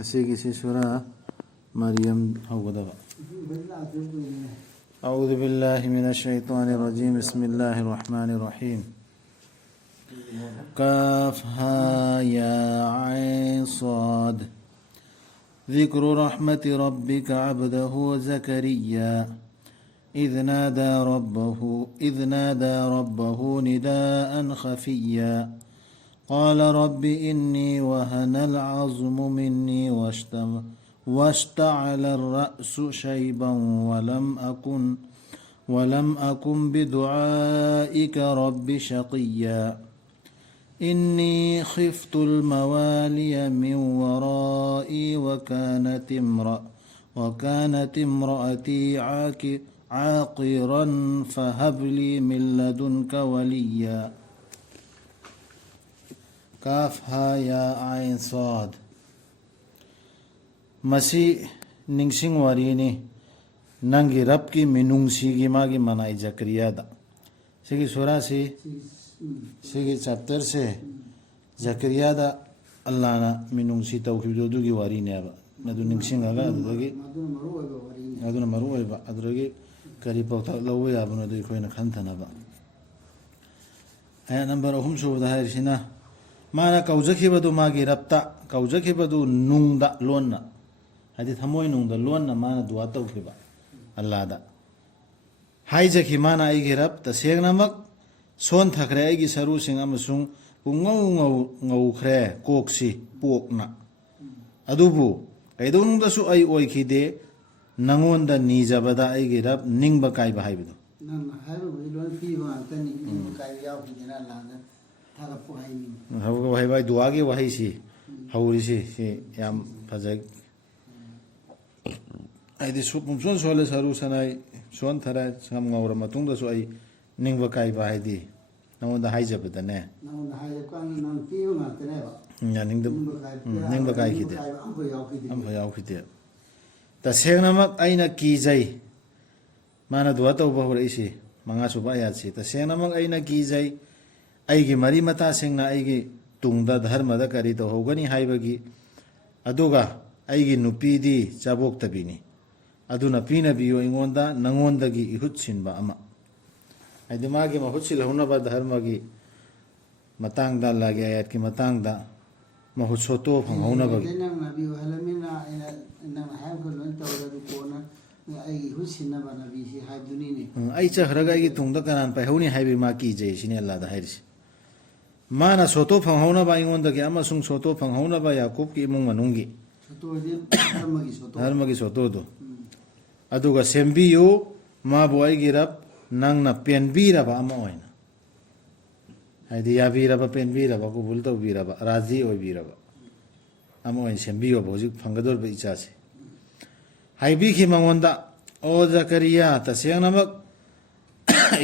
أسيقي سورة مريم هودبا. أعوذ بالله من الشيطان الرجيم. بسم الله الرحمن الرحيم. كاف ها يا عين صاد. ذكر رحمة ربك عبده زكريا إذ نادى ربه نداء خفيا قال رب إني وهن العظم مني واشتعل الرأس شيبا ولم أكن بدعائك رب شقيا إني خفت الموالي من ورائي وكانت امرأتي عاقرا فهب لي من لدنك وليا. كاف ها يا عين صاد. مسي نينسين واريني نانجي ربكي منونسيغي ماغي مناي زكريا دا سيغي سورة سيغي چابتر سے زكريا دا الله نا منونسي توخيب دوغي واريني ابا ندو نينسين اغا ادونا مرو ايبا ادرغي كاري پوتا لو يا ابن دو كوينا خنتنا با ايا نمبر اهم شو ده هيرشنا مانا كوزكي بدو ماغي ربتا كوزكي بدو نوندا لوننا هذه ثموي نوندا لوننا مانا دعا توخيبا الله دا هايزكي مانا ايغي رب تسيغنا مك سون ثخري ايغي سرو سين امسون ngau khre koksi pokna adubu kaidon dasu ai oikhide nangonda nijabada aigi rab ningba kai ba haibido nan haibu lon fi ba tani ningba kai yaw hidena lana thaga po haimi hawo hai bai duwa ge wahai si hauri si yam phajai aidi supum son sole saru sanai son thara sam ngaura matung dasu ai ningba kai ba haidi nangonda haijabada ne nangonda haijabkan nan fiu ma tene ba ya ningba kai khide am yaw khide ta sengna mak aina ki jai mana duwa to ba hore isi manga suba ya si ta sengna mak aina ki jai aigi mari mata sengna aigi tungda dharma da kari to hogani haibagi aduga aigi nupi di chabok tabini aduna pina biyo ingonda nangonda gi ihut sinba ama ai dimagi ma hutsil huna ba dharma gi matang da lagi ayat ki matang da mahut soto phang hona ba nang nabi halamina ina haibul lon tawra du kona ai husinna ba nabi si haibduni ne ai cha hraga gi tungda kanan pai honi haibi ma ki je sine allah da hairisi mana soto phang hona ba ingonda gi ama sung soto phang hona ba yakub ki imung manungi soto je dharma gi soto do aduga sembiyo ma bo ai gi rab nang na penbira ba ama oina haidi ya bira ba penbira ba ko bulto bira ba razi oi bira ba ama oin sembiyo ba hojik phangador ba icha se haibi khi mangonda o zakariya ta sengnamak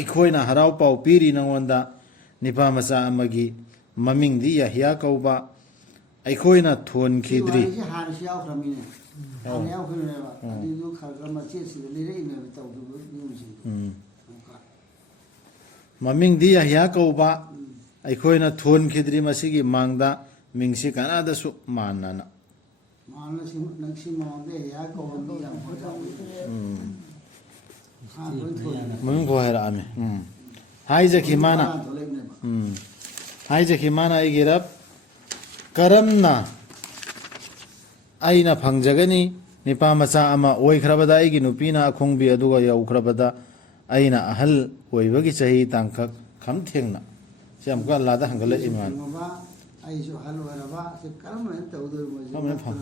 ikoina harau pau piri nangonda nipa masa amagi maming di yahya kauba aikoina thon khidri har siaw khamine han yaw khine ba adi du khaga ma che si le re ina taw du ni si maming di yahya kauba aikoina thon khidri masigi mangda mingsi kanada su manana mana si nangsi mangde ya ko ndi ya maming ko hera ame haijaki mana igirab karamna aina phangjagani nipa macha ama oikhrabada aigi nupina akhongbi aduga yaukhrabada aina ahal oibagi chahi tangkhak khamthengna siam ka lada hangala iman ai so halwara ba se karamna tawdo mo amne phang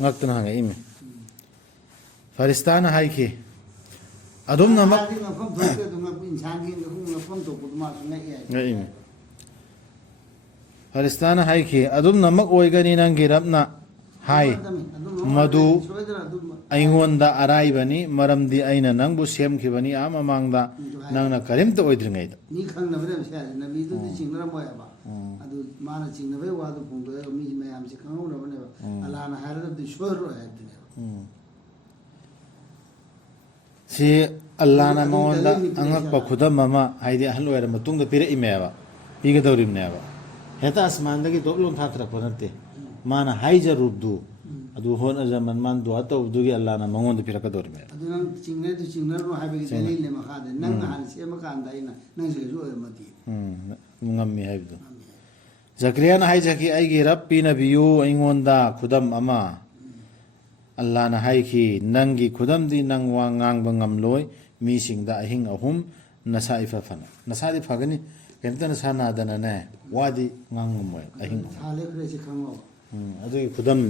ngaktuna hanga ime faristana haiki adum namak ime faristana haiki adum namak oigani nangi rabna hai madu aingonda araibani maramdi aina nangbu semkhibani ama mangda nangna karimta oidringaida ni khangna bere se nabi du chingra moya ba adu mana chinna be wa du pungdo mi mayam se khangau na bane ala na hara du shor ro ya du si allah na monda angak pa khudam mama haidi ahlo era matungda pire imeba iga dawrim neba heta asman dagi doblon thatra panate mana haija rubdu ꯑꯗꯨ ꯍꯣꯠꯅꯖꯃꯟ ꯃꯥꯅ ꯗꯨꯋꯥ ꯇꯧꯕꯗꯨꯒꯤ ꯑꯜꯂꯥꯍꯅ ꯃꯉꯣꯟꯗ ꯄꯤꯔꯛꯀꯗꯧꯔꯤꯃꯦ ꯑꯗꯨ ꯅꯪ ꯆꯤꯡꯅꯗꯨ ꯆꯤꯡꯅꯔꯨ ꯍꯥꯏꯕꯒꯤ ꯗꯂꯤꯜꯅꯦ ꯃꯈꯥꯗ ꯅꯪꯅ ꯍꯥꯟꯅ ꯁꯦꯝꯃꯀꯥꯟꯗ ꯑꯩꯅ ꯅꯪꯁꯤꯁꯨ ꯑꯣꯏꯔꯝꯃꯗꯤ ꯉꯝꯃꯤ ꯍꯥꯏꯕꯗꯣ ꯖꯀꯔꯤꯌꯥꯅ ꯍꯥꯏꯖꯈꯤ ꯑꯩꯒꯤ ꯔꯕ ꯄꯤꯅꯕꯤꯌꯨ ꯑꯩꯉꯣꯟꯗ ꯈꯨꯗꯝ ꯑꯃ ꯑꯜꯂꯥꯍꯅ ꯍꯥꯏꯈꯤ ꯅꯪꯒꯤ ꯈꯨꯗꯝꯗꯤ ꯅꯪ ꯋꯥ ꯉꯥꯡꯕ ꯉꯝꯂꯣꯏ ꯃꯤꯁꯤꯡꯗ ꯑꯍꯤꯡ ꯑꯍꯨꯝ ꯅꯁꯥ ꯏꯐ ꯐꯅ ꯅꯁꯥꯗꯤ ꯐꯒꯅꯤ ꯀꯩꯝꯇ ꯅꯁꯥ ꯅꯥꯗꯅꯅꯦ ꯋꯥꯗꯤ ꯉꯥꯡꯉꯝꯃꯣꯏ ꯑꯍꯤꯡ ꯑꯍꯨꯝ ꯊꯥ ꯂꯦꯞꯈ꯭ꯔꯦꯁꯤ ꯈꯪꯉꯣꯕ ꯑꯗꯨꯒꯤ ꯈꯨꯗꯝ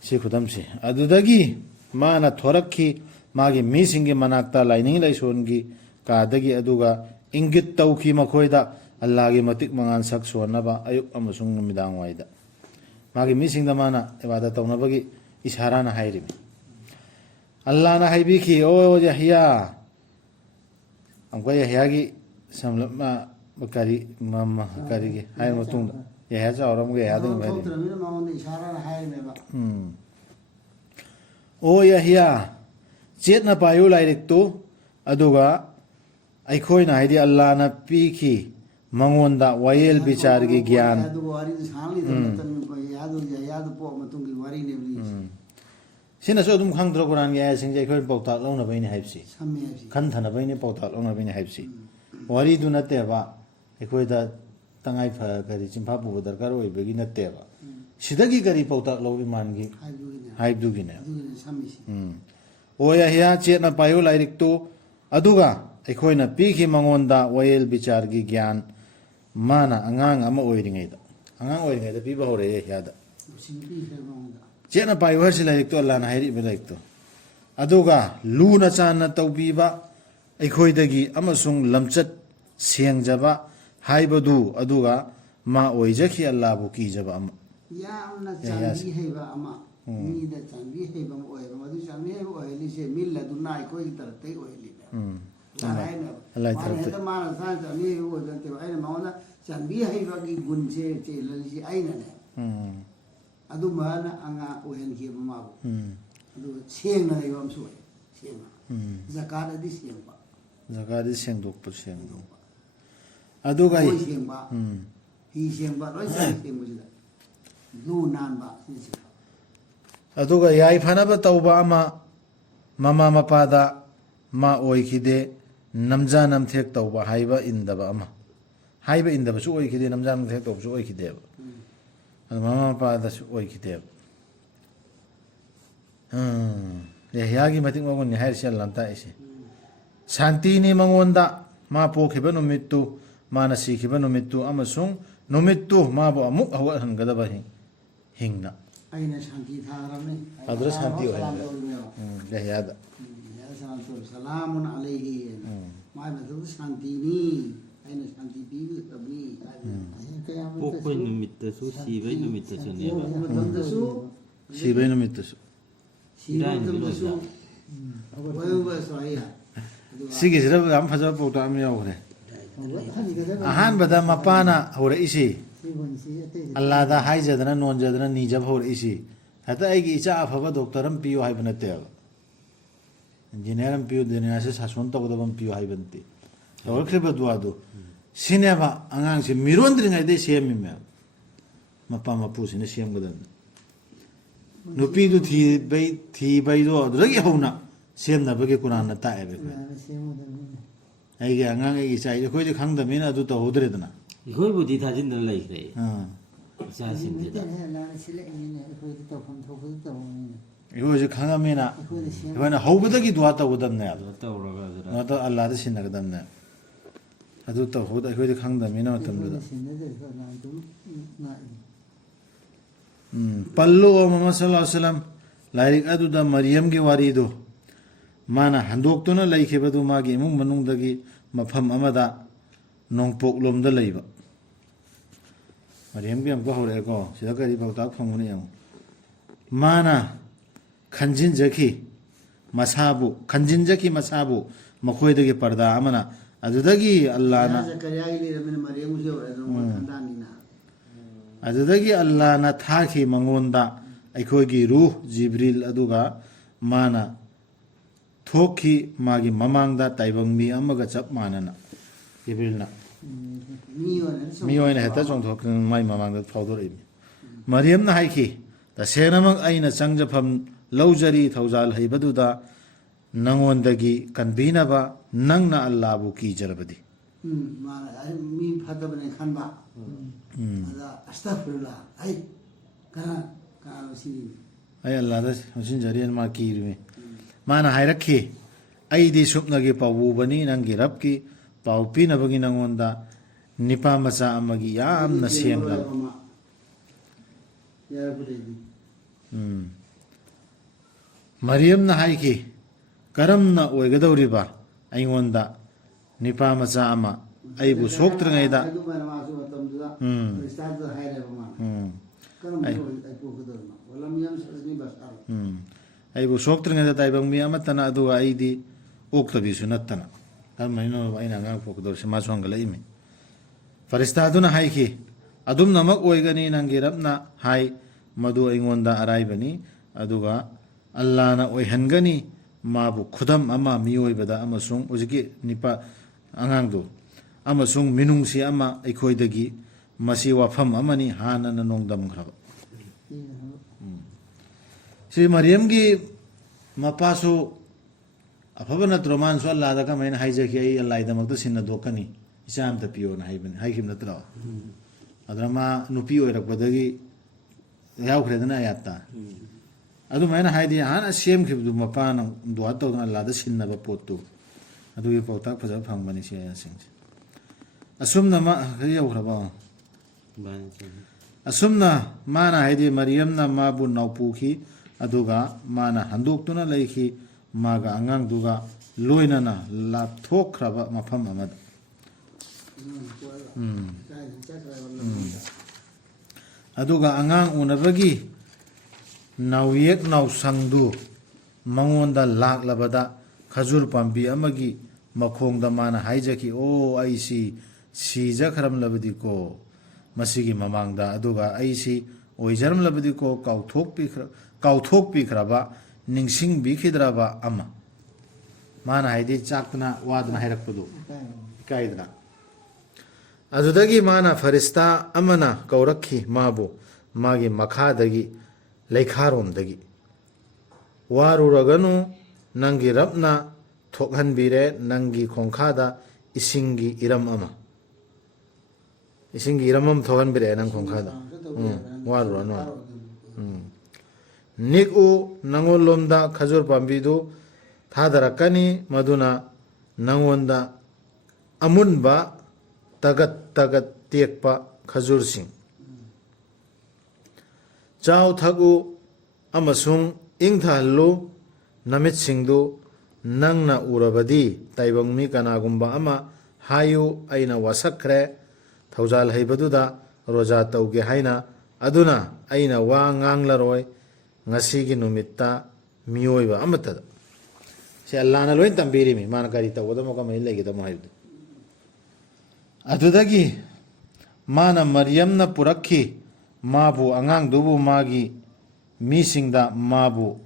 ꯁꯤ ꯈꯨꯗꯝꯁꯤ ꯑꯗꯨꯗꯒꯤ ꯃꯥꯅ ꯊꯣꯔꯛꯈꯤ ꯃꯥꯒꯤ ꯃꯤꯁꯤꯡꯒꯤ ꯃꯅꯥꯛꯇ ꯂꯥꯏꯅꯤꯡ ꯂꯥꯏꯁꯣꯟꯒꯤ ꯀꯥꯗꯒꯤ ꯑꯗꯨꯒ ꯏꯪꯒꯤꯠ ꯇꯧꯈꯤ ꯃꯈꯣꯏꯗ ꯑꯜꯂꯥꯍꯒꯤ ꯃꯇꯤꯛ ꯃꯉꯥꯟ ꯁꯛ ꯁꯣꯟꯅꯕ ꯑꯌꯨꯛ ꯑꯃꯁꯨꯡ ꯅꯨꯃꯤꯗꯥꯡ ꯋꯥꯏꯗ ꯃꯥꯒꯤ ꯃꯤꯁꯤꯡꯗ ꯃꯥꯅ ꯏꯕꯥꯗ ꯇꯧꯅꯕꯒꯤ ꯏꯁꯥꯔꯥꯅ ꯍꯥꯏꯔꯤꯕ ꯑꯜꯂꯥꯍꯅ ꯍꯥꯏꯕꯤꯈꯤ ꯑꯣ ꯌahya ꯑꯃꯨꯛꯀ ꯌahyaꯒꯤ ꯁꯝꯂꯞꯅ ꯀꯔꯤꯒꯤ ꯍꯥꯏꯔ ꯃꯇꯨꯡꯗ ꯌahya ꯆꯥꯎꯔꯝꯒ ꯌahyaꯗꯒꯤ ꯊꯣꯛꯇ꯭ꯔꯕꯅꯤꯅ ꯃꯉꯣꯟꯗ ꯏꯁꯥꯔꯥꯅ ꯍꯥꯏꯔꯤꯅꯦꯕ ꯑꯣ ꯌahya ꯆꯦꯠꯅ ꯄꯥꯏꯌꯨ ꯂꯥꯏꯔꯤꯛꯇꯨ ꯑꯗꯨꯒ ꯑꯩꯈꯣꯏꯅ ꯍꯥꯏꯗꯤ ꯑꯜꯂꯥꯍꯅ ꯄꯤꯈꯤ ꯃꯉꯣꯟꯗ ꯋꯥꯌꯦꯜ ꯕꯤꯆꯥꯔꯒꯤ ꯒ꯭ꯌꯥꯟ ꯑꯗꯨꯒ ꯋꯥꯔꯤꯗꯨ ꯁꯥꯡꯂꯤꯗꯕ ꯌꯥꯗꯨ ꯄꯣꯛ ꯃꯇꯨꯡꯒꯤ ꯋꯥꯔꯤꯅꯦꯕ ꯁꯤꯅꯁꯨ ꯑꯗꯨꯝ ꯈꯪꯗ꯭ꯔꯣ ꯀꯨꯔꯥꯟꯒꯤ ꯑꯥꯌꯥꯁꯤꯡꯁꯦ ꯑꯩꯈꯣꯏ ꯄꯥꯎꯇꯥꯛ ꯂꯧꯅꯕꯩꯅꯤ ꯍꯥꯏꯕꯁꯤ ꯁꯝꯃꯦ ꯍꯥꯏꯕꯁꯤ ꯈꯟꯊꯅꯕꯩꯅꯤ ꯄꯥꯎꯇꯥꯛ ꯂꯧꯅꯕꯩꯅꯤ ꯍꯥꯏꯕꯁꯤ ꯋꯥꯔꯤꯗꯨ ꯅꯠꯇꯦꯕ ꯑꯩꯈꯣꯏꯗ ꯇꯉꯥꯏ ꯀꯔꯤ ꯆꯤꯟꯐꯥ ꯄꯨꯕ ꯗꯔꯀꯥꯔ ꯑꯣꯏꯕꯒꯤ ꯅꯠꯇꯦꯕ ꯁꯤꯗꯒꯤ ꯀꯔꯤ ꯄꯥꯎꯇꯥꯛ ꯂꯧ ꯏꯃꯥꯟꯒꯤ ꯍꯥꯏꯕꯗꯨꯒꯤꯅꯦ ꯑꯗꯨꯒꯤꯅꯦ ꯁꯝꯃꯤꯁꯤ ꯑꯣ ꯌahya ꯆꯦꯠꯅ ꯄꯥꯏꯌꯨ ꯂꯥꯏꯔꯤꯛꯇꯨ ꯑꯗꯨꯒ ꯑꯩꯈꯣꯏꯅ ꯄꯤꯈꯤ ꯃꯉꯣꯟꯗ ꯋꯥꯌꯦꯜ ꯕꯤꯆꯥꯔꯒꯤ ꯒ꯭ꯌꯥꯟ ꯃꯥꯅ ꯑꯉꯥꯡ ꯑꯃ ꯑꯣꯏꯔꯤꯉꯩꯗ ꯄꯤꯕ ꯍꯧꯔꯛꯑꯦ ꯌahyaꯗ ꯆꯦꯠꯅ ꯄꯥꯏꯌꯨ ꯍꯥꯏꯔꯁꯤ ꯂꯥꯏꯔꯤꯛꯇꯣ ꯑꯜꯂꯥꯍꯅ ꯍꯥꯏꯔꯤꯕ ꯂꯥꯏꯔꯤꯛꯇꯣ ꯑꯗꯨꯒ ꯂꯨꯅ ꯆꯥꯟꯅ ꯇꯧꯕꯤꯕ ꯑꯩꯈꯣꯏꯗꯒꯤ ꯑꯃꯁꯨꯡ ꯂꯝꯆꯠ ꯁꯦꯡꯖꯕ ꯍꯥꯏꯕꯗꯨ ꯑꯗꯨꯒ ꯃꯥ ꯑꯣꯏꯖꯈꯤ ꯑꯜꯂꯥꯍꯕꯨ ꯀꯤꯖꯕ ꯑꯃ ꯌꯥꯝꯅ ꯆꯥꯟꯕꯤ ꯍꯩꯕ ꯑꯃ ꯃꯤꯗ ꯆꯥꯟꯕꯤ ꯍꯩꯕ ꯑꯃ ꯑꯣꯏꯌꯦꯕ ꯃꯗꯨ ꯆꯥꯟꯕꯤ ꯍꯩꯕ ꯑꯣꯏꯍꯜꯂꯤꯁꯦ ꯃꯤꯜꯂꯗꯨꯅ ꯑꯩꯈꯣꯏꯒꯤ ꯇꯔꯛꯇꯩ ꯑꯣꯏꯍꯜꯂꯤꯕ ꯃꯥꯅ ꯍꯦꯛꯇ ꯃꯥꯅ ꯆꯥꯟꯕꯤ ꯍꯩꯕ ꯑꯣꯏꯕ ꯅꯠꯇꯦꯕ ꯑꯩꯅ ꯃꯉꯣꯟꯗ ꯆꯥꯟꯕꯤ ꯍꯩꯕꯒꯤ ꯒꯨꯟꯁꯦ ꯆꯦꯜꯍꯜꯂꯤꯁꯦ ꯑꯩꯅꯅꯦ ꯑꯗꯨꯝꯕꯅ ꯑꯉꯥꯡ ꯑꯣꯏꯍꯟꯈꯤꯕ ꯃꯥꯕꯨ ꯑꯗꯨꯒ ꯁꯦꯡꯅ ꯂꯩꯕ ꯑꯃꯁꯨ ꯑꯣꯏ ꯁꯦꯡꯅ ꯖꯀꯥꯠꯗꯤ ꯁꯦꯡꯕ ꯖꯀꯥꯠꯗꯤ ꯁꯦꯡꯗꯣꯛꯄ ꯑꯗꯨꯒ ꯁꯦꯡꯕ ꯍꯤ ꯁꯦꯡꯕ ꯂꯣꯏ ꯁꯦꯡꯕꯁꯤꯗ ꯂꯨ ꯅꯥꯟꯕ ꯁꯤꯁꯦ ꯑꯗꯨꯒ ꯌꯥꯏꯐꯅꯕ ꯇꯧꯕ ꯑꯃ ꯃꯃꯥ ꯃꯄꯥꯗ ꯃꯥ ꯑꯣꯏꯈꯤꯗꯦ ꯅꯝꯖꯥ ꯅꯝꯊꯦꯛ ꯇꯧꯕ ꯍꯥꯏꯕ ꯏꯟꯗꯕ ꯑꯃ ꯍꯥꯏꯕ ꯏꯟꯗꯕꯁꯨ ꯑꯣꯏꯈꯤꯗꯦ ꯅꯝꯖꯥ ꯅꯝꯊꯦꯛ ꯇꯧꯕꯁꯨ ꯑꯣꯏꯈꯤꯗꯦꯕ ꯑꯗꯨ ꯃꯃꯥ ꯃꯄꯥꯗꯁꯨ ꯑꯣꯏꯈꯤꯗꯦꯕ ꯌahyaꯒꯤ ꯃꯇꯤꯛ ꯃꯒꯨꯟꯅꯤ ꯍꯥꯏꯔꯤꯁꯤ ꯑꯜꯂꯥꯍꯅ ꯇꯥꯛꯏꯁꯦ ꯁꯥꯟꯇꯤꯅꯤ ꯃꯉꯣꯟꯗ ꯃꯥ ꯄꯣꯛꯈꯤꯕ ꯅꯨꯃꯤꯠꯇꯨ ꯃꯥꯅ ꯁꯤꯈꯤꯕ ꯅꯨꯃꯤꯠꯇꯨ ꯑꯃꯁꯨꯡ ꯅꯨꯃꯤꯠꯇꯨ ꯃꯥꯕꯨ ꯑꯃꯨꯛ ꯍꯧꯒꯠꯍꯟꯒꯗꯕ ꯍꯤꯡꯅ ꯑꯩꯅ ꯁꯥꯟꯇꯤ ꯊꯥꯈ꯭ꯔꯕꯅꯤ ꯑꯗꯨꯗ ꯁꯥꯟꯇꯤ ꯑꯣꯏꯍꯟꯕ ꯌahyaꯗ ꯁꯂꯥꯃꯨꯟ ꯑꯂꯩꯍꯤ ꯃꯥꯏ ꯃꯊꯛꯇ ꯁꯥꯟꯇꯤꯅꯤ ꯑꯩꯅ ꯁꯥꯟꯇꯤ ꯄꯤꯈ꯭ꯔꯕꯅꯤ ꯄꯣꯛꯄꯩ ꯅꯨꯃꯤꯠꯇꯁꯨ ꯁꯤꯕꯩ ꯅꯨꯃꯤꯠꯇꯁꯨꯅꯦꯕ ꯃꯇꯝꯗꯁꯨ ꯁꯤꯕꯩ ꯅꯨꯃꯤꯠꯇꯁꯨ ꯁꯤꯕ ꯃꯇꯝꯗꯁꯨ ꯁꯤꯒꯤꯁꯤꯗ ꯌꯥꯝ ꯐꯖꯕ ꯄꯥꯎꯇꯥꯛ ꯑꯃ ꯌꯥꯎꯈ꯭ꯔꯦ ꯑꯍꯥꯟꯕꯗ ꯃꯄꯥꯅ ꯍꯧꯔꯛꯏꯁꯤ ꯑꯜꯂꯥꯍꯗ ꯍꯥꯏꯖꯗꯅ ꯅꯣꯟꯖꯗꯅ ꯅꯤꯖꯕ ꯍꯧꯔꯛꯏꯁꯤ ꯍꯦꯛꯇ ꯑꯩꯒꯤ ꯏꯆꯥ ꯑꯐꯕ ꯗꯣꯛꯇꯔ ꯑꯃ ꯄꯤꯌꯨ ꯍꯥꯏꯕ ꯅꯠꯇꯦꯕ ꯏꯟꯖꯤꯅꯤꯌꯥꯔ ꯑꯃ ꯄꯤꯌꯨ ꯗꯨꯅꯤꯌꯥꯁꯦ ꯁꯥꯁꯣꯟ ꯇꯧꯒꯗꯕ ꯑꯃ ꯄꯤꯌꯨ ꯍꯥꯏꯕ ꯅꯠꯇꯦ ꯇꯧꯔꯛꯈꯤꯕ ꯗꯨꯋꯥꯗꯨ ꯁꯤꯅꯦꯕ ꯑꯉꯥꯡꯁꯤ ꯃꯤꯔꯣꯟꯗ꯭ꯔꯤꯉꯩꯗꯩ ꯁꯦꯝꯃꯤꯃꯦꯕ ꯃꯄꯥ ꯃꯄꯨꯁꯤꯅ ꯁꯦꯝꯒꯗꯕꯅꯤ ꯅꯨꯄꯤꯗꯨ ꯊꯤꯕꯩꯗꯣ ꯑꯗꯨꯗꯒꯤ ꯍꯧꯅ ꯁꯦꯝꯅꯕꯒꯤ ꯀꯨꯔꯥꯟꯅ ꯇꯥꯛꯑꯦꯕ ꯑꯩꯒꯤ ꯑꯉꯥꯡ ꯑꯩꯒꯤ ꯏꯆꯥ ꯑꯩꯈꯣꯏꯗꯤ ꯈꯪꯗꯕꯅꯤ나 ꯑꯗꯨ ꯇꯧꯍꯧꯗ꯭ꯔꯦꯗꯅ ꯑꯩꯈꯣꯏꯕꯨꯗꯤ ꯊꯥꯖꯤꯟꯗꯅ ꯂꯩꯈ꯭ꯔꯦ ꯏꯆꯥꯁꯤꯡꯁꯤꯗ ꯑꯩꯈꯣꯏꯁꯨ ꯈꯪꯉꯝꯃꯤꯅ ꯑꯩꯈꯣꯏꯅ ꯍꯧꯕꯗꯒꯤ ꯗꯨꯋꯥ ꯇꯧꯒꯗꯕꯅꯦꯕ ꯇꯧꯔꯒ ꯑꯗꯨ ꯑꯜꯂꯥꯍꯗ ꯁꯤꯟꯅꯒꯗꯕꯅꯦ ꯑꯗꯨ ꯇꯧꯍꯧꯗ ꯑꯩꯈꯣꯏꯗꯤ ꯈꯪꯗꯕꯅꯤꯅ ꯃꯇꯝꯗꯨꯗ ꯄꯜꯂꯨ ꯃꯨꯍꯝꯃꯗ ꯁꯜꯂꯜꯂꯥꯍꯨ ꯑꯂꯩꯍꯤ ꯋꯁꯜꯂꯝ ꯂꯥꯏꯔꯤꯛ ꯑꯗꯨꯗ ꯃꯔꯤꯌꯝꯒꯤ ꯋꯥꯔꯤꯗꯨ ꯃꯥꯅ ꯍꯟꯗꯣꯛꯇꯨꯅ ꯂꯩꯈꯤꯕꯗꯨ ꯃꯥꯒꯤ ꯏꯃꯨꯡ ꯃꯅꯨꯡꯗꯒꯤ ꯃꯐꯝ ꯑꯃꯗ ꯅꯣꯡꯄꯣꯛꯂꯣꯝꯗ ꯂꯩꯕ ꯃꯔꯤꯌꯝꯒꯤ ꯑꯃꯨꯛꯀ ꯍꯧꯔꯛꯑꯦꯀꯣ ꯁꯤꯗ ꯀꯔꯤ ꯄꯥꯎꯇꯥꯛ ꯐꯪꯕꯅ ꯌꯦꯡꯉꯨ ꯃꯥꯅ ꯈꯟꯖꯤꯟꯖꯈꯤ ꯃꯁꯥꯕꯨ ꯃꯈꯣꯏꯗꯒꯤ ꯄꯔꯗꯥ ꯑꯃꯅ ꯑꯗꯨꯗꯒꯤ ꯑꯜꯂꯥꯍꯅ ꯑꯗꯨꯗꯒꯤ ꯑꯜꯂꯥꯍꯅ ꯊꯥꯈꯤ ꯃꯉꯣꯟꯗ ꯑꯩꯈꯣꯏꯒꯤ ꯔꯨꯍ ꯖꯤꯕ꯭ꯔꯤꯜ ꯑꯗꯨꯒ ꯃꯥꯅ ꯊꯣꯛꯈꯤ ꯃꯥꯒꯤ ꯃꯃꯥꯡꯗ ꯇꯥꯏꯕꯪ ꯃꯤ ꯑꯃꯒ ꯆꯞ ꯃꯥꯟꯅꯅ ꯖꯤꯕ꯭ꯔꯤꯜꯅ ꯃꯤ ꯑꯣꯏꯅ ꯍꯦꯛꯇ ꯆꯣꯡꯊꯣꯛꯇꯅ ꯃꯥꯏ ꯃꯃꯥꯡꯗ ꯐꯥꯎꯗꯣꯔꯛꯏ ꯃꯔꯤꯌꯝꯅ ꯍꯥꯏꯈꯤ ꯇꯁꯦꯡꯅꯃꯛ ꯑꯩꯅ ꯆꯪꯖꯐꯝ ꯂꯧꯖꯔꯤ ꯊꯧꯖꯥꯜ ꯍꯩꯕꯗꯨꯗ ꯅꯉꯣꯟꯗꯒꯤ ꯀꯟꯕꯤꯅꯕ ꯅꯪꯅ ꯑꯜꯂꯥꯕꯨ ꯀꯤꯖꯔꯕꯗꯤ ꯃꯥꯅ ꯃꯤ ꯐꯠꯇꯕꯅꯦ ꯈꯟꯕ ꯑꯗ ꯑꯁꯇꯒꯐꯤꯔullah ꯑꯩ ꯀꯅꯥꯅꯣ ꯁꯤꯅꯤ ꯑꯩ ꯑꯜꯂꯥꯗ ꯍꯣꯟꯁꯤꯟꯖꯔꯤꯅ ꯃꯥ ꯀꯤꯔꯨꯃꯤ ꯃꯥꯅ ꯍꯥꯏꯔꯛꯈꯤ ꯑꯩꯗꯤ ꯁꯨꯞꯅꯒꯤ ꯄꯥꯎꯕꯨꯕꯅꯤ ꯅꯪꯒꯤ ꯔꯕꯀꯤ ꯄꯥꯎ ꯄꯤꯅꯕꯒꯤ ꯅꯉꯣꯟꯗ ꯅꯤꯄꯥ ꯃꯆꯥ ꯑꯃꯒꯤ ꯌꯥꯝꯅ ꯁꯦꯝꯂꯕ ꯃꯔꯤꯌꯝꯅ ꯍꯥꯏꯈꯤ ꯀꯔꯝꯅ ꯑꯣꯏꯒꯗꯧꯔꯤꯕ ꯑꯩꯉꯣꯟꯗ ꯅꯤꯄꯥ ꯃꯆꯥ ꯑꯃ ꯑꯩꯕꯨ ꯁꯣꯛꯇ꯭ꯔꯤꯉꯩꯗ ꯑꯩꯕꯨ ꯁꯣꯛꯇ꯭ꯔꯤꯉꯩꯗ ꯇꯥꯏꯕꯪ ꯃꯤ ꯑꯃꯠꯇꯅ ꯑꯗꯨꯒ ꯑꯩꯗꯤ ꯑꯣꯛꯇꯕꯤꯁꯨ ꯅꯠꯇꯅ ꯀꯔꯝꯍꯥꯏꯅ ꯑꯩꯅ ꯑꯉꯥꯡ ꯄꯣꯛꯀꯗꯧꯔꯤꯁꯤ ꯃꯥꯁꯨ ꯍꯪꯒꯠꯂꯛꯏꯃꯤ ꯐꯔꯤꯁꯇꯥꯗꯨꯅ ꯍꯥꯏꯈꯤ ꯑꯗꯨꯝꯅꯃꯛ ꯑꯣꯏꯒꯅꯤ ꯅꯪꯒꯤ ꯔꯕꯅ ꯍꯥꯏ ꯃꯗꯨ ꯑꯩꯉꯣꯟꯗ ꯑꯔꯥꯏꯕꯅꯤ ꯑꯗꯨꯒ ꯑꯜꯂꯥꯅ ꯑꯣꯏꯍꯟꯒꯅꯤ ꯃꯥꯕꯨ ꯈꯨꯗꯝ ꯑꯃ ꯃꯤꯑꯣꯏꯕꯗ ꯑꯃꯁꯨꯡ ꯍꯧꯖꯤꯛꯀꯤ ꯅꯤꯄꯥ ꯑꯉꯥꯡꯗꯨ ꯑꯃꯁꯨꯡ ꯃꯤꯅꯨꯡꯁꯤ ꯑꯃ ꯑꯩꯈꯣꯏꯗꯒꯤ ꯃꯁꯤ ꯋꯥꯐꯝ ꯑꯃꯅꯤ ꯍꯥꯟꯅꯅ ꯅꯣꯡꯗꯝꯈ꯭ꯔꯕ ꯁꯤ ꯃꯔꯤꯌꯝꯒꯤ ꯃꯄꯥꯁꯨ ꯑꯐꯕ ꯅꯠꯇ꯭ꯔꯣ ꯃꯥꯅꯁꯨ ꯑꯜꯂꯥꯗ ꯀꯃꯥꯏꯅ ꯍꯥꯏꯖꯈꯤ ꯑꯩ ꯑꯜꯂꯥꯍꯗꯃꯛꯇ ꯁꯤꯟꯅꯗꯣꯛꯀꯅꯤ ꯏꯆꯥ ꯑꯝꯇ ꯄꯤꯌꯣꯅ ꯍꯥꯏꯈꯤꯕ ꯅꯠꯇ꯭ꯔꯣ ꯑꯗꯨꯅ ꯃꯥ ꯅꯨꯄꯤ ꯑꯣꯏꯔꯛꯄꯗꯒꯤ ꯌꯥꯎꯈ꯭ꯔꯦꯗꯅ ꯑꯌꯥꯠꯇ ꯑꯗꯨꯃꯥꯏꯅ ꯍꯥꯏꯗꯤ ꯍꯥꯟꯅ ꯁꯦꯝꯈꯤꯕꯗꯨ ꯃꯄꯥꯅ ꯗꯨꯋꯥ ꯇꯧꯗꯅ ꯑꯜꯂꯥꯗ ꯁꯤꯟꯅꯕ ꯄꯣꯠꯇꯨ ꯑꯗꯨꯒꯤ ꯄꯥꯎꯇꯥꯛ ꯐꯖꯕ ꯐꯪꯕꯅꯤ ꯁꯤ ꯑꯌꯥꯁꯤꯡꯁꯦ ꯑꯁꯨꯝꯅ ꯀꯔꯤ ꯌꯧꯈ꯭ꯔꯕ ꯑꯁꯨꯝꯅ ꯃꯥꯅ ꯍꯥꯏꯗꯤ ꯃꯔꯤꯌꯝꯅ ꯃꯥꯕꯨ ꯅꯥꯎꯄꯨꯈꯤ ꯑꯗꯨꯒ ꯃꯥꯅ ꯍꯟꯗꯣꯛꯇꯨꯅ ꯂꯩꯈꯤ ꯃꯥꯒ ꯑꯉꯥꯡꯗꯨꯒ ꯂꯣꯏꯅꯅ ꯂꯥꯞꯊꯣꯛꯈ꯭ꯔꯕ ꯃꯐꯝ ꯑꯃꯗ ꯑꯗꯨꯒ ꯑꯉꯥꯡ ꯎꯅꯕꯒꯤ ꯅꯥꯎꯌꯦꯛ ꯅꯥꯎꯁꯪꯗꯨ ꯃꯉꯣꯟꯗ ꯂꯥꯛꯂꯕꯗ ꯈꯖꯨꯔ ꯄꯥꯝꯕꯤ ꯑꯃꯒꯤ ꯃꯈꯣꯡꯗ ꯃꯥꯅ ꯍꯥꯏꯖꯈꯤ ꯑꯣ ꯑꯩꯁꯤ ꯁꯤꯖꯈ꯭ꯔꯝꯂꯕꯗꯤꯀꯣ ꯃꯁꯤꯒꯤ ꯃꯃꯥꯡꯗ ꯑꯗꯨꯒ ꯑꯩꯁꯤ ꯑꯣꯏꯖꯔꯝꯂꯕꯗꯤꯀꯣ ꯀꯥꯎꯊꯣꯛꯄꯤꯈ꯭ꯔꯕ ꯅꯤꯡꯁꯤꯡꯕꯤꯈꯤꯗ꯭ꯔꯕ ꯑꯃ ꯃꯥꯅ ꯍꯥꯏꯗꯤ ꯆꯥꯛꯇꯅ ꯋꯥꯗꯅ ꯍꯥꯏꯔꯛꯄꯗꯨ ꯏꯀꯥꯏꯗꯅ ꯑꯗꯨꯗꯒꯤ ꯃꯥꯅ ꯐꯔꯤꯁꯇꯥ ꯑꯃꯅ ꯀꯧꯔꯛꯈꯤ ꯃꯥꯕꯨ ꯃꯥꯒꯤ ꯃꯈꯥꯗꯒꯤ ꯂꯩꯈꯥꯔꯣꯝꯗꯒꯤ ꯋꯥꯔꯨꯔꯒꯅꯨ ꯅꯪꯒꯤ ꯔꯕꯅ ꯊꯣꯛꯍꯟꯕꯤꯔꯦ ꯅꯪꯒꯤ ꯈꯣꯡꯈꯥꯗ ꯏꯁꯤꯡꯒꯤ ꯏꯔꯝ ꯑꯃ ꯊꯣꯛꯍꯟꯕꯤꯔꯛꯑꯦ ꯅꯪ ꯈꯣꯡꯈꯥꯗ ꯋꯥꯔꯨꯔꯅꯨ ꯅꯤꯛꯎ ꯅꯉꯣꯟꯂꯣꯝꯗ ꯈꯖꯨꯔ ꯄꯥꯝꯕꯤꯗꯨ ꯊꯥꯗꯔꯛꯀꯅꯤ ꯃꯗꯨꯅ ꯅꯉꯣꯟꯗ ꯑꯃꯨꯟꯕ ꯇꯒꯠ ꯇꯦꯛꯄ ꯈꯖꯨꯔꯁꯤꯡ ꯆꯥꯎ ꯊꯛꯎ ꯑꯃꯁꯨꯡ ꯏꯪꯊꯍꯜꯂꯨ ꯅꯃꯤꯠꯁꯤꯡꯗꯨ ꯅꯪꯅ ꯎꯔꯕꯗꯤ ꯇꯥꯏꯕꯪ ꯃꯤ ꯀꯅꯥꯒꯨꯝꯕ ꯑꯃ ꯍꯥꯏꯌꯨ ꯑꯩꯅ ꯋꯥꯁꯛꯈ꯭ꯔꯦ ꯊꯧꯖꯥꯜ ꯍꯩꯕꯗꯨꯗ ꯔꯣꯖꯥ ꯇꯧꯒꯦ ꯍꯥꯏꯅ ꯑꯗꯨꯅ ꯑꯩꯅ ꯋꯥ ꯉꯥꯡꯂꯔꯣꯏ ꯉꯁꯤꯒꯤ ꯅꯨꯃꯤꯠꯇ ꯃꯤꯑꯣꯏꯕ ꯑꯃꯠꯇꯗ ꯁꯤ ꯑꯜꯂꯥꯅ ꯂꯣꯏ ꯇꯝꯕꯤꯔꯤꯃꯤ ꯃꯥꯅ ꯀꯔꯤ ꯇꯧꯒꯗꯃꯣ ꯀꯃꯥꯏꯅ ꯂꯩꯒꯗꯃꯣ ꯍꯥꯏꯕꯗꯨ ꯑꯗꯨꯗꯒꯤ ꯃꯥꯅ ꯃꯔꯤꯌꯝꯅ ꯄꯨꯔꯛꯈꯤ ꯃꯥꯕꯨ ꯑꯉꯥꯡꯗꯨꯕు ꯃꯥꯒꯤ ꯃꯤꯁꯤꯡꯗ ꯃꯥꯕꯨ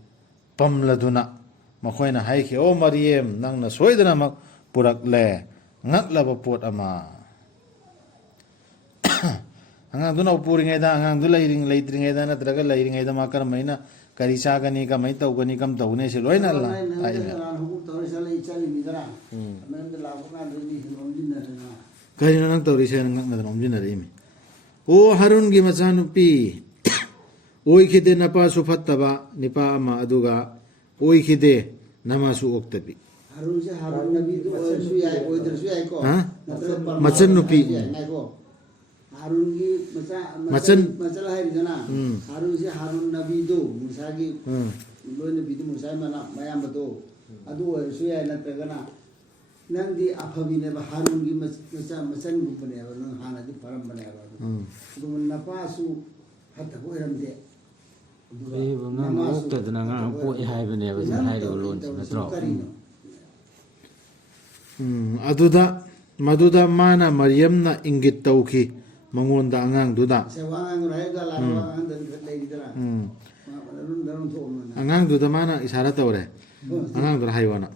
ꯄꯝꯂꯗꯨꯅ ꯃꯈꯣꯏꯅ ꯍꯥꯏꯈꯤ ꯑꯣ ꯃꯔꯤꯌꯝ ꯅꯪꯅ ꯁꯣꯏꯗꯅꯃꯛ ꯄꯨꯔꯛꯂꯦ ꯉꯛꯂꯕ ꯄꯣꯠ ꯑꯃ ꯑꯉꯥꯡꯗꯨꯅ ꯄꯨꯔꯤꯉꯩꯗ ꯑꯉꯥꯡꯗꯨ ꯂꯩꯇ꯭ꯔꯤꯉꯩꯗ ꯅꯠꯇ꯭ꯔꯒ ꯂꯩꯔꯤꯉꯩꯗ ꯃꯥ ꯀꯔꯝꯍꯥꯏꯅ ꯀꯔꯤ ꯆꯥꯒꯅꯤ ꯀꯃꯥꯏꯅ ꯇꯧꯒꯅꯤ ꯀꯝ ꯇꯧꯒꯅꯤ ꯁꯤ ꯂꯣꯏꯅ ꯀꯔꯤꯅꯣ ꯅꯪ ꯇꯧꯔꯤꯁꯦ ꯉꯛꯅꯗꯅ ꯑꯣꯝꯁꯤꯟꯅꯔꯛꯏꯃꯤ ꯑꯣ ꯍꯥꯔꯨꯟꯒꯤ ꯃꯆꯥꯅꯨꯄꯤ ꯑꯣꯏꯈꯤꯗꯦ ꯅꯄꯥꯁꯨ ꯐꯠꯇꯕ ꯅꯤꯄꯥ ꯑꯃ ꯑꯗꯨꯒ ꯑꯣꯏꯈꯤꯗꯦ ꯅꯃꯥꯁꯨ ꯑꯣꯛꯇꯕꯤ ꯃꯆꯟ ꯅꯨꯄꯤ ꯍꯥꯔꯨꯟꯒꯤ ꯃꯆꯜ ꯍꯥꯏꯔꯤꯗꯅ ꯍꯥꯔꯨꯟꯁꯦ ꯍꯥꯔꯨꯟ ꯅꯕꯤꯗꯣ ꯃꯨꯁꯥꯒꯤ ꯂꯣꯏꯅꯕꯤꯗꯨ ꯃꯨꯁꯥꯒꯤ ꯃꯌꯥꯝꯕꯗꯣ ꯑꯗꯨ ꯑꯣꯏꯔꯁꯨ ꯌꯥꯏ ꯅꯠꯇ꯭ꯔꯒꯅ ꯅꯪꯗꯤ ꯑꯐꯕꯤꯅꯦꯕ ꯍꯥꯔꯨꯟꯒꯤ ꯃꯆꯟꯒꯨꯝꯕꯅꯦꯕ ꯅꯪ ꯍꯥꯟꯅꯗꯤ ꯐꯔꯝꯕꯅꯦꯕ ꯑꯗꯨꯒ ꯅꯄꯥꯁꯨ ꯐꯠꯇꯕ ꯑꯣꯏꯔꯝꯗꯦ ꯑꯣꯛꯇꯗꯅ ꯑꯉꯥꯡ ꯄꯣꯛꯑꯦ ꯍꯥꯏꯕꯅꯦꯕ ꯁꯤ ꯍꯥꯏꯔꯤꯕ ꯂꯣꯟꯁꯤ ꯅꯠꯇ꯭ꯔꯣ ꯃꯗꯨꯗ ꯃꯥꯅ ꯃꯔꯤꯌꯝꯅ ꯏꯪꯒꯤꯠ ꯇꯧꯈꯤ ꯃꯉꯣꯟꯗ ꯑꯉꯥꯡꯗꯨꯗ ꯑꯉꯥꯡꯗꯨꯗ ꯃꯥꯅ ꯏꯁꯥꯔꯥ ꯇꯧꯔꯦ ꯑꯉꯥꯡꯗꯨꯅ ꯍꯥꯏꯌꯣꯅ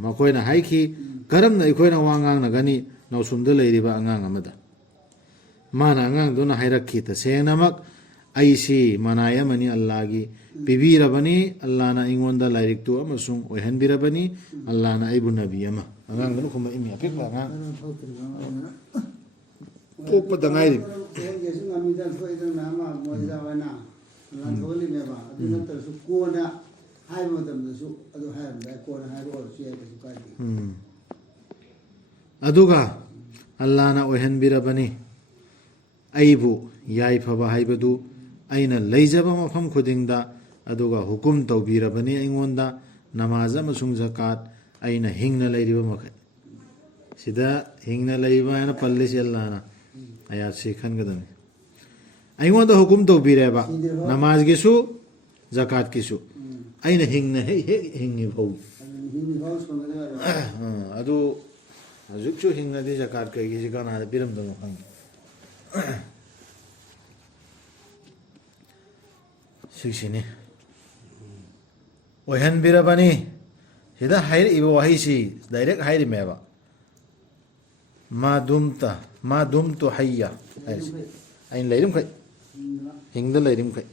ꯃꯈꯣꯏꯅ ꯍꯥꯏꯈꯤ ꯀꯔꯝꯅ ꯑꯩꯈꯣꯏꯅ ꯋꯥ ꯉꯥꯡꯅꯒꯅꯤ ꯅꯥꯎꯁꯨꯝꯗ ꯂꯩꯔꯤꯕ ꯑꯉꯥꯡ ꯑꯃꯗ ꯃꯥꯅ ꯑꯉꯥꯡꯗꯨꯅ ꯍꯥꯏꯔꯛꯈꯤ ꯇꯁꯦꯡꯅꯃꯛ ꯑꯩꯁꯤ ꯃꯅꯥꯏ ꯑꯃꯅꯤ ꯑꯜꯂꯥꯍꯒꯤ ꯄꯤꯕꯤꯔꯕꯅꯤ ꯑꯜꯂꯥꯍꯅ ꯑꯩꯉꯣꯟꯗ ꯂꯥꯏꯔꯤꯛꯇꯨ ꯑꯃꯁꯨꯡ ꯑꯣꯏꯍꯟꯕꯤꯔꯕꯅꯤ ꯑꯜꯂꯥꯍꯅ ꯑꯩꯕꯨ ꯅꯕꯤ ꯑꯃ ꯑꯉꯥꯡꯗꯨꯅ ꯈꯨꯝꯕ ꯏꯃꯤ ꯑꯄꯤꯛꯄ ꯑꯉꯥꯡ ꯄꯣꯛꯄꯗ ꯉꯥꯏꯔꯤ ꯀꯦꯁꯨ ꯉꯝꯃꯤꯗ ꯊꯣꯛꯏꯗꯅ ꯑꯃ ꯃꯣꯏꯗ ꯑꯣꯏꯅ ꯂꯥꯟꯊꯣꯛꯍꯜꯂꯤꯅꯦꯕ ꯑꯗꯨ ꯅꯠꯇ꯭ꯔꯁꯨ ꯀꯣꯟꯅ ꯍꯥꯏꯕ ꯃꯇꯝꯗꯁꯨ ꯑꯗꯨ ꯍꯥꯏꯔꯝꯗꯥꯏ ꯀꯣꯟꯅ ꯍꯥꯏꯕ ꯑꯣꯏꯔꯁꯨ ꯌꯥꯏ ꯀꯩꯁꯨ ꯀꯥꯏꯗꯦ ꯑꯗꯨꯒ ꯑꯜꯂꯥꯍꯅ ꯑꯣꯏꯍꯟꯕꯤꯔꯕꯅꯤ ꯑꯩꯕꯨ ꯌꯥꯏꯐꯕ ꯍꯥꯏꯕꯗු ꯑꯩꯅ ꯂꯩꯖꯕ ꯃꯐꯝ ꯈꯨꯗꯤꯡꯗ ꯑꯗꯨꯒ ꯍꯨꯀꯨꯝ ꯇꯧꯕꯤꯔꯕꯅꯤ ꯑꯩꯉꯣꯟꯗ ꯅꯃꯥꯖ ꯑꯃꯁꯨꯡ ꯖꯀꯥꯠ ꯑꯩꯅ ꯍꯤꯡꯅ ꯂꯩꯔꯤꯕ ꯃꯈꯩ ꯁꯤꯗ ꯍꯤꯡꯅ ꯂꯩꯕ ꯍꯥꯏꯅ ꯄꯜꯂꯤꯁꯤ ꯑꯜꯂꯥꯍꯅ ꯑꯌꯥꯠꯁꯤ ꯈꯟꯒꯗꯕꯅꯤ ꯑꯩꯉꯣꯟꯗ ꯍꯨꯀꯨꯝ ꯇꯧꯕꯤꯔꯦꯕ ꯅꯃꯥꯖꯒꯤꯁꯨ ꯖꯀꯥꯠꯀꯤꯁꯨ ꯑꯩꯅ ꯍꯤꯡꯅ ꯍꯦꯛ ꯍꯤꯡꯉꯤ ꯐꯥꯎ ꯑꯗꯨ ꯍꯧꯖꯤꯛꯁꯨ ꯍꯤꯡꯉꯗꯤ ꯖꯀꯥꯠ ꯀꯩꯒꯤꯁꯤ ꯀꯅꯥꯗ ꯄꯤꯔꯝꯗꯕꯅꯣ ꯈꯪꯗꯦ ꯁꯤꯁꯤꯅꯤ ꯑꯣꯏꯍꯟꯕꯤꯔꯕꯅꯤ ꯁꯤꯗ ꯍꯥꯏꯔꯛꯏꯕ ꯋꯥꯍꯩꯁꯤ ꯗꯥꯏꯔꯦꯛ ꯍꯥꯏꯔꯤꯃꯦꯕ ꯃꯥ ꯗꯨꯝꯇꯨ ꯍꯩꯌꯥ ꯍꯥꯏꯔꯤꯁꯤ ꯑꯩꯅ ꯂꯩꯔꯤꯃꯈꯩ ꯍꯤꯡꯗ ꯂꯩꯔꯤꯃꯈꯩ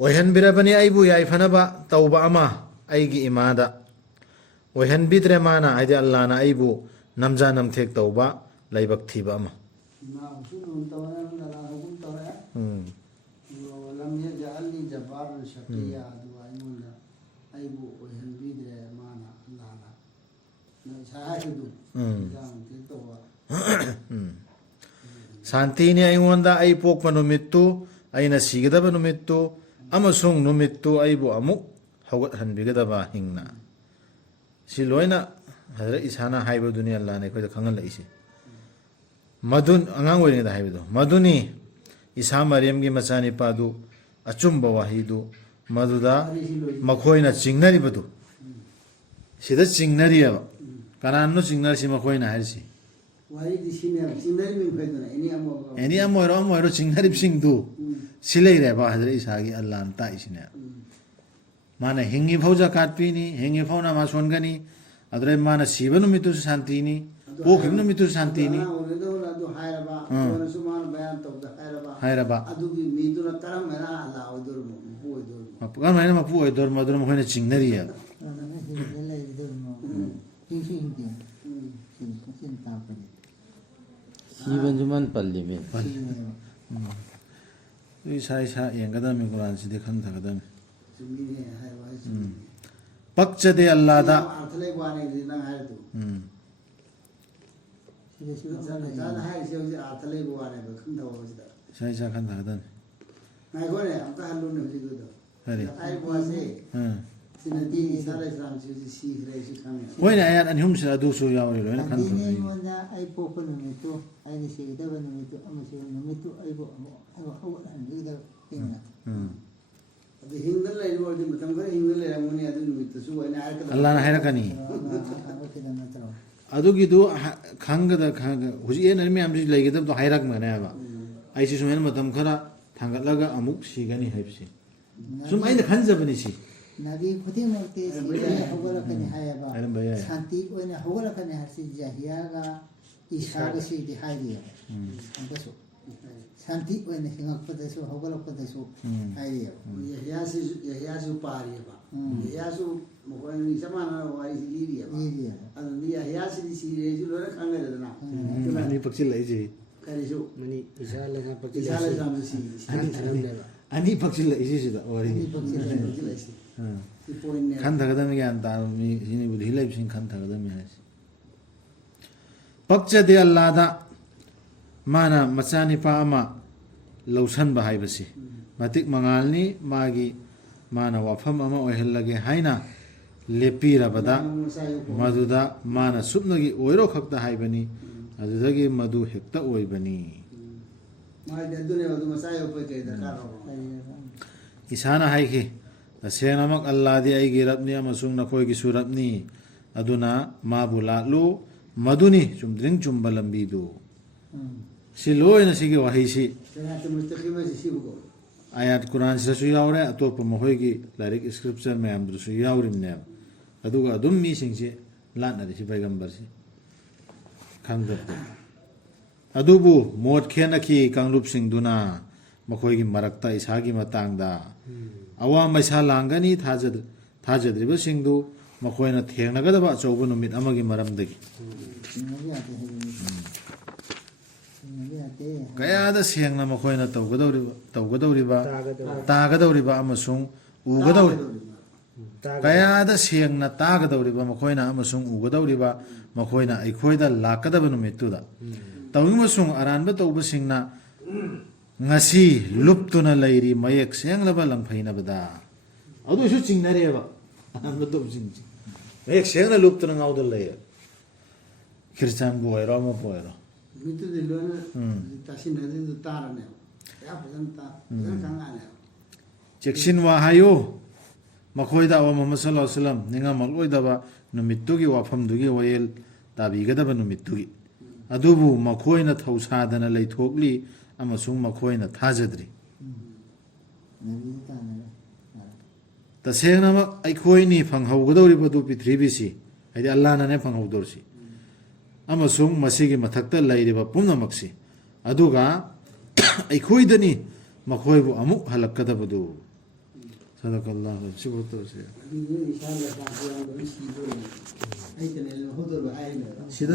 ꯑꯣꯏꯍꯟꯕꯤꯔꯕꯅꯤ ꯑꯩꯕꯨ ꯌꯥꯏꯐꯅꯕ ꯇꯧꯕ ꯑꯃ ꯑꯩꯒꯤ ꯏꯃꯥꯗ ꯑꯣꯏꯍꯟꯕꯤꯗ꯭ꯔꯦ ꯃꯥꯅ ꯍꯥꯏꯗꯤ ꯑꯜꯂꯥꯍꯅ ꯑꯩꯕు ꯅꯝꯖꯥ ꯅꯝꯊꯦꯛ ꯇꯧꯕ ꯂꯥꯏꯕꯛ ꯊꯤꯕ ꯑꯃ ꯂꯝ ꯌꯖꯑꯜꯅꯤ ꯖꯕꯥꯔun ꯁꯀꯤꯌꯥ ꯑꯗꯨꯒ ꯑꯩꯉꯣꯟꯗ ꯑꯩꯕꯨ ꯑꯣꯏꯍꯟꯕꯤꯗ꯭ꯔꯦ ꯃꯥꯅ ꯑꯜꯂꯥꯍꯅ ꯏꯁꯥ ꯍꯥꯏꯕꯗꯨ ꯅꯝꯊꯦꯛ ꯇꯧꯕ ꯁꯥꯟꯇꯤꯅꯤ ꯑꯩꯉꯣꯟꯗ ꯑꯩ ꯄꯣꯛꯄ ꯅꯨꯃꯤꯠꯇꯨ ꯑꯩꯅ ꯁꯤꯒꯗꯕ ꯅꯨꯃꯤꯠꯇꯨ ꯑꯃꯁꯨꯡ ꯅꯨꯃꯤꯠꯇꯨ ꯑꯩꯕꯨ ꯑꯃꯨꯛ ꯍꯧꯒꯠꯍꯟꯕꯤꯒꯗꯕ ꯍꯤꯡꯅ ꯁꯤ ꯂꯣꯏꯅ ꯍꯖꯔꯠ ꯏꯁꯥꯅ ꯍꯥꯏꯕꯗꯨꯅꯤ ꯑꯜꯂꯥꯍꯅ ꯑꯩꯈꯣꯏꯗ ꯈꯪꯍꯜꯂꯛꯏꯁꯤ ꯃꯗꯨ ꯑꯉꯥꯡ ꯑꯣꯏꯔꯤꯉꯩꯗ ꯍꯥꯏꯕꯗꯣ ꯃꯗꯨꯅꯤ ꯏꯁꯥ ꯃꯔꯤꯌꯝꯒꯤ ꯃꯆꯥꯅꯤꯄꯥꯗꯨ ꯑꯆꯨꯝꯕ ꯋꯥꯍꯩꯗꯨ ꯃꯗꯨꯗ ꯃꯈꯣꯏꯅ ꯆꯤꯡꯅꯔꯤꯕꯗꯨ ꯁꯤꯗ ꯆꯤꯡꯅꯔꯤꯑꯕ ꯀꯅꯥꯅꯣ ꯆꯤꯡꯅꯔꯤꯁꯤ ꯃꯈꯣꯏꯅ ꯍꯥꯏꯔꯤꯁꯤ ꯋꯥꯔꯤꯗꯤ ꯁꯤꯅꯦꯕ ꯆꯤꯡꯅꯔꯤꯕ ꯃꯈꯩꯗꯨꯅ ꯑꯦꯅꯤ ꯑꯃ ꯑꯣꯏꯔꯣ ꯆꯤꯡꯅꯔꯤꯕꯁꯤꯡꯗꯨ ꯁꯤ ꯂꯩꯔꯦꯕ ꯍꯖꯔꯠ ꯏꯁꯥꯒꯤ ꯑꯜꯂꯥꯍꯅ ꯇꯥꯛꯏꯁꯤꯅꯦ ꯃꯥꯅ ꯍꯤꯡꯉꯤ ꯐꯥꯎ ꯖꯀꯥꯠ ꯄꯤꯅꯤ ꯍꯤꯡꯉꯤ ꯐꯥꯎ ꯅꯃꯥꯖ ꯁꯣꯟꯒꯅꯤ ꯑꯗꯨꯗꯩ ꯃꯥꯅ ꯁꯤꯕ ꯅꯨꯃꯤꯠꯇꯨꯁꯨ ꯁꯥꯟꯇꯤꯅꯤ ꯄꯣꯛꯈꯤꯕ ꯅꯨꯃꯤꯠꯇꯨꯁꯨ ꯁꯥꯟꯇꯤꯅꯤ ꯑꯗꯨ ꯍꯥꯏꯔꯕ ꯀꯣꯟꯅꯁꯨ ꯃꯥꯅ ꯕꯌꯥꯟ ꯇꯧꯗ ꯍꯥꯏꯔꯕ ꯑꯗꯨꯒꯤ ꯃꯤꯗꯨꯅ ꯀꯔꯝꯍꯥꯏꯅ ꯑꯜꯂꯥ ꯑꯣꯏꯗꯣꯔꯤꯃꯣ ꯃꯄꯨ ꯑꯣꯏꯗꯣꯔꯤꯃꯣ ꯀꯔꯝꯍꯥꯏꯅ ꯃꯄꯨ ꯑꯣꯏꯗꯣꯔꯤꯃꯣ ꯃꯗꯨꯅ ꯃꯈꯣꯏꯅ ꯆꯤꯡꯅꯔꯤꯑꯕ 시번주만 빨리면 이사 연가다미 꾸란시데 칸다가다미 ꯆꯨꯝꯃꯤꯅꯦ ꯍꯥꯏꯕ ꯍꯥꯏꯁꯤ ꯄꯛꯆꯗꯦ ꯑꯜꯂꯥꯗ ꯑꯥꯔꯊ ꯂꯩꯕ ꯋꯥꯅꯤ ꯅꯪ ꯍꯥꯏꯔꯗꯨ ꯏꯁꯥꯅ ꯍꯥꯏꯔꯤꯁꯦ ꯍꯧꯖꯤꯛ ꯑꯥꯔꯊ ꯂꯩꯕ ꯋꯥꯅꯦꯕ ꯈꯪꯗꯕꯁꯤꯗ 이사 칸다가다미 ꯉꯥꯏꯈꯣꯅꯦ ꯑꯝꯇ ꯍꯜꯂꯨꯅꯦ ꯍꯧꯖꯤꯛꯀꯤꯗꯣ ꯀꯔꯤ ꯍꯥꯏꯔꯤꯕ ꯋꯥꯁꯦ ꯁꯤꯅꯗꯤ ꯏꯁꯥ ꯏꯁꯂꯥꯝꯁꯤ ꯍꯧꯖꯤꯛ ꯁꯤꯈ꯭ꯔꯦ ꯁꯤ ꯈꯪꯉꯦ ꯍꯣꯏꯅꯦ ꯑꯌꯥꯠ ꯑꯅꯤ ꯑꯍꯨꯝꯁꯤꯗ ꯑꯗꯨꯁꯨ ꯌꯥꯎꯔꯤ ꯂꯣꯏꯅ ꯈꯟꯗꯕ ꯑꯩꯉꯣꯟꯗ ꯑꯩ ꯄꯣꯛꯄ ꯅꯨꯃꯤꯠꯇꯨ ꯑꯩꯅ ꯁꯤꯒꯗꯕ ꯅꯨꯃꯤꯠꯇꯨ ꯑꯃꯁꯨꯡ ꯅꯨꯃꯤꯠꯇꯨ ꯑꯩꯕꯨ ꯍꯧꯒꯠꯍꯟꯕꯤꯒꯗꯕ ꯍꯤꯡꯅ ꯑꯗꯨ ꯍꯤꯡꯗ ꯂꯩꯔꯤꯕ ꯑꯣꯏꯔꯗꯤ ꯃꯇꯝ ꯈꯔ ꯍꯤꯡꯗ ꯂꯩꯔꯝꯒꯅꯤ ꯑꯗꯨ ꯅꯨꯃꯤꯠꯇꯨꯁꯨ ꯑꯩꯅ ꯍꯥꯏꯔꯛꯀꯗꯕ ꯑꯜꯂꯥꯍꯅ ꯍꯥꯏꯔꯛꯀꯅꯤ ꯍꯥꯏꯔꯛꯈꯤꯗ ꯅꯠꯇ꯭ꯔꯣ ꯑꯗꯨꯒꯤꯗꯨ ꯈꯪꯒꯗ ꯍꯧꯖꯤꯛ ꯍꯦꯟꯅ ꯃꯌꯥꯝꯁꯤ ꯂꯩꯒꯗꯕꯗꯣ ꯍꯥꯏꯔꯛꯃꯅꯦꯕ ꯑꯩꯁꯤ ꯁꯨꯃꯥꯏꯅ ꯃꯇꯝ ꯈꯔ ꯊꯥꯡꯒꯠꯂꯒ ꯑꯃꯨꯛ ꯁꯤꯒꯅꯤ ꯍꯥꯏꯕꯁꯤ ꯁꯨꯝ ꯑꯩꯅ ꯈꯟꯖꯕꯅꯤ ꯁꯤ ꯅꯕꯤ ꯈꯨꯗꯤꯡꯃꯛꯇꯤ ꯁꯤꯗ ꯍꯧꯒꯠꯂꯛꯀꯅꯤ ꯍꯥꯏꯌꯦꯕ ꯍꯥꯏꯔꯝꯕ ꯌꯥꯏ ꯁꯥꯟꯇꯤ ꯑꯣꯏꯅ ꯍꯧꯒꯠꯂꯛꯀꯅꯤ ꯍꯥꯏꯕꯁꯤ ꯖꯍꯤꯌꯥꯒ ꯏꯁꯥꯒꯁꯤꯗꯤ ꯍꯥꯏꯔꯤꯑꯕ ꯑꯃꯨꯛꯀꯁꯨ ꯁꯥꯟꯇꯤ ꯑꯣꯏꯅ ꯍꯤꯡꯉꯛꯄꯗꯁꯨ ꯍꯧꯒꯠꯂꯛꯄꯗꯁꯨ ꯍꯥꯏꯔꯤꯑꯕ ꯌꯍꯌꯥꯁꯨ ꯄꯥꯔꯤꯑꯕ ꯌꯍꯌꯥꯁꯨ ꯃꯈꯣꯏꯅ ꯆꯞ ꯃꯥꯟꯅꯕ ꯋꯥꯔꯤꯁꯤ ꯂꯤꯔꯤꯑꯕ ꯑꯗꯨꯗꯤ ꯌꯍꯌꯥꯁꯤꯗꯤ ꯁꯤꯔꯦꯁꯨ ꯂꯣꯏꯅ ꯈꯪꯅꯔꯦꯗꯅ ꯑꯅꯤ ꯄꯛꯆꯤꯜꯂꯛꯏꯁꯤ ꯀꯔꯤꯁꯨ ꯃꯅꯤ ꯏꯁꯥ ꯂꯩꯉꯥꯛ ꯏꯁꯥ ꯂꯩꯁꯥꯝꯁꯨ ꯊꯔꯝꯅꯦꯕ ꯑꯅꯤ ꯄꯛꯆꯤꯜꯂꯛꯏꯁꯤ ꯁꯤꯗ ꯋꯥꯔꯤ ꯈꯟꯊꯒꯗꯕꯅꯤ ꯒ꯭ꯌꯥꯟ ꯇꯥꯕ ꯃꯤ ꯁꯤꯅꯤ ꯕꯨꯙꯤ ꯂꯩꯕꯁꯤꯡ ꯈꯟꯊꯒꯗꯕꯅꯤ ꯍꯥꯏꯁꯤ ꯄꯛꯆꯗꯦ ꯑꯜꯂꯥꯗ ꯃꯥꯅ ꯃꯆꯥꯅꯤꯄꯥ ꯑꯃ ꯂꯧꯁꯟꯕ ꯍꯥꯏꯕꯁꯤ ꯃꯇꯤꯛ ꯃꯉꯥꯜꯅꯤ ꯃꯥꯅ ꯋꯥꯐꯝ ꯑꯃ ꯑꯣꯏꯍꯜꯂꯒꯦ ꯍꯥꯏꯅ ꯂꯦꯞꯄꯤꯔꯕꯗ ꯃꯗꯨꯗ ꯃꯥꯅ ꯁꯨꯞꯅꯒꯤ ꯑꯣꯏꯔꯣ ꯈꯛꯇ ꯍꯥꯏꯕꯅꯤ ꯑꯗꯨꯗꯒꯤ ꯃꯗꯨ ꯍꯦꯛꯇ ꯑꯣꯏꯕꯅꯤ ꯏꯁꯥꯅ ꯍꯥꯏꯈꯤ ꯇꯁꯦꯡꯅꯃꯛ ꯑꯜꯂꯥꯗꯤ ꯑꯩꯒꯤ ꯔꯕꯅꯤ ꯑꯃꯁꯨꯡ ꯅꯈꯣꯏꯒꯤꯁꯨ ꯔꯕꯅꯤ ꯑꯗꯨꯅ ꯃꯥꯕꯨ ꯂꯥꯠꯂꯨ ꯃꯗꯨꯅꯤ ꯆꯨꯝꯗ꯭ꯔꯤꯡ ꯆꯨꯝꯕ ꯂꯝꯕꯤꯗꯨ ꯁꯤ ꯂꯣꯏꯅ ꯁꯤꯒꯤ ꯋꯥꯍꯩꯁꯤ ꯑꯌꯥꯠ ꯀꯨꯔꯥꯟꯁꯤꯗꯁꯨ ꯌꯥꯎꯔꯦ ꯑꯇꯣꯞꯄ ꯃꯈꯣꯏꯒꯤ ꯂꯥꯏꯔꯤꯛ ꯏꯁꯀ꯭ꯔꯤꯞꯆꯔ ꯃꯌꯥꯝꯗꯨꯁꯨ ꯌꯥꯎꯔꯤꯕꯅꯦꯕ ꯑꯗꯨꯒ ꯑꯗꯨꯝ ꯃꯤꯁꯤꯡꯁꯤ ꯂꯥꯠꯅꯔꯤꯁꯤ ꯄꯩꯒꯝꯕꯔꯁꯤ ꯈꯪꯗꯕꯗ ꯑꯗꯨꯕꯨ ꯃꯣꯠ ꯈꯦꯟꯅꯈꯤ ꯀꯥꯡꯂꯨꯞꯁꯤꯡꯗꯨꯅ ꯃꯈꯣꯏꯒꯤ ꯃꯔꯛꯇ ꯏꯁꯥꯒꯤ ꯃꯇꯥꯡꯗ ꯑꯋꯥ ꯃꯩꯁꯥ ꯂꯥꯡꯒꯅꯤ ꯊꯥꯖꯗ꯭ꯔꯤꯕꯁꯤꯡꯗꯨ ꯃꯈꯣꯏꯅ ꯊꯦꯡꯅꯒꯗꯕ ꯑꯆꯧꯕ ꯅꯨꯃꯤꯠ ꯑꯃꯒꯤ ꯃꯔꯝꯗꯒꯤ ꯆꯤꯡꯅꯕ ꯌꯥꯗꯦ ꯍꯥꯏꯕꯅꯤ ꯆꯤꯡꯅꯕ ꯌꯥꯗꯦ ꯀꯌꯥꯗ ꯁꯦꯡꯅ ꯃꯈꯣꯏꯅ ꯇꯥꯒꯗꯧꯔꯤꯕ ꯑꯃꯁꯨꯡ ꯀꯌꯥꯗ ꯁꯦꯡꯅ ꯇꯥꯒꯗꯧꯔꯤꯕ ꯃꯈꯣꯏꯅ ꯑꯃꯁꯨꯡ ꯎꯒꯗꯧꯔꯤꯕ ꯃꯈꯣꯏꯅ ꯑꯩꯈꯣꯏꯗ ꯂꯥꯛꯀꯗꯕ ꯅꯨꯃꯤꯠꯇꯨꯗ ꯇꯧꯅꯤꯡꯕꯁꯨꯡ ꯑꯔꯥꯟꯕ ꯇꯧꯕꯁꯤꯡꯅ ꯉꯁꯤ ꯂꯨꯞꯇꯨꯅ ꯂꯩꯔꯤ ꯃꯌꯦꯛ ꯁꯦꯡꯂꯕ ꯂꯪꯐꯩꯅꯕꯗ ꯑꯗꯨꯁꯨ ꯆꯤꯡꯅꯔꯦꯕ ꯑꯔꯥꯟꯕ ꯇꯧꯕꯁꯤꯡꯁꯤ ꯃꯌꯦꯛ ꯁꯦꯡꯅ ꯂꯨꯞꯇꯨꯅ ꯉꯥꯎꯗꯅ ꯂꯩꯌꯦ ꯈ꯭ꯔꯤꯁꯇꯥꯟꯕꯨ ꯑꯣꯏꯔꯣ ꯑꯃꯕꯨ ꯑꯣꯏꯔꯣ ꯅꯨꯃꯤꯠꯇꯨꯗꯤ ꯂꯣꯏꯅ ꯇꯥꯁꯤꯟꯅꯗꯨ ꯇꯥꯔꯅꯦꯕ ꯀꯌꯥ ꯐꯖꯅ ꯈꯪꯉꯛꯑꯅꯦꯕ ꯆꯦꯛꯁꯤꯟꯋꯥ ꯍꯥꯏꯌꯨ ꯃꯈꯣꯏꯗ ꯑꯋꯥ ꯃꯨꯍꯝꯃꯗ ꯁꯜꯂꯜꯂꯥꯍꯨ ꯑꯂꯩꯍꯤ ꯋꯁꯜꯂꯝ ꯅꯤꯡꯉꯝꯃꯛꯂꯣꯏꯗꯕ ꯅꯨꯃꯤꯠꯇꯨꯒꯤ ꯋꯥꯐꯝꯗꯨꯒꯤ ꯋꯥꯌꯦꯜ ꯇꯥꯕꯤꯒꯗꯕ ꯅꯨꯃꯤꯠꯇꯨꯒꯤ ꯑꯗꯨꯕꯨ ꯃꯈꯣꯏꯅ ꯊꯧꯁꯥꯗꯅ ꯂꯩꯊꯣꯛꯂꯤ ꯑꯃꯁꯨꯡ ꯃꯈꯣꯏꯅ ꯊꯥꯖꯗ꯭ꯔꯤ ꯅꯕꯤꯗ ꯇꯥꯟꯅꯔꯦ ꯇꯁꯦꯡꯅꯃꯛ ꯑꯩꯈꯣꯏꯅꯤ ꯐꯪꯍꯧꯒꯗꯧꯔꯤꯕꯗꯨ ꯄ꯭ꯔꯤꯊꯤꯕꯤꯁꯤ ꯍꯥꯏꯗꯤ ꯑꯜꯂꯥꯍꯅꯅꯦ ꯐꯪꯍꯧꯗꯧꯔꯤꯁꯤ ꯑꯃꯁꯨꯡ ꯃꯁꯤꯒꯤ ꯃꯊꯛꯇ ꯂꯩꯔꯤꯕ ꯄꯨꯝꯅꯃꯛꯁꯤ ꯑꯗꯨꯒ ꯑꯩꯈꯣꯏꯗꯅꯤ ꯃꯈꯣꯏꯕꯨ ꯑꯃꯨꯛ ꯍꯜꯂꯛꯀꯗꯕꯗꯨ ꯁꯗꯀꯜꯂꯥꯍꯨ ꯁꯤꯕꯨ ꯇꯧꯁꯦ ꯑꯗꯨ ꯏꯁꯥꯒ ꯆꯥꯛ ꯌꯥꯎꯗꯕ ꯁꯤꯗꯣꯏꯅꯦ ꯑꯩ ꯀꯩꯅꯣ ꯂꯧꯍꯧꯗꯕ ꯍꯥꯏꯅꯦꯕ ꯁꯤꯗ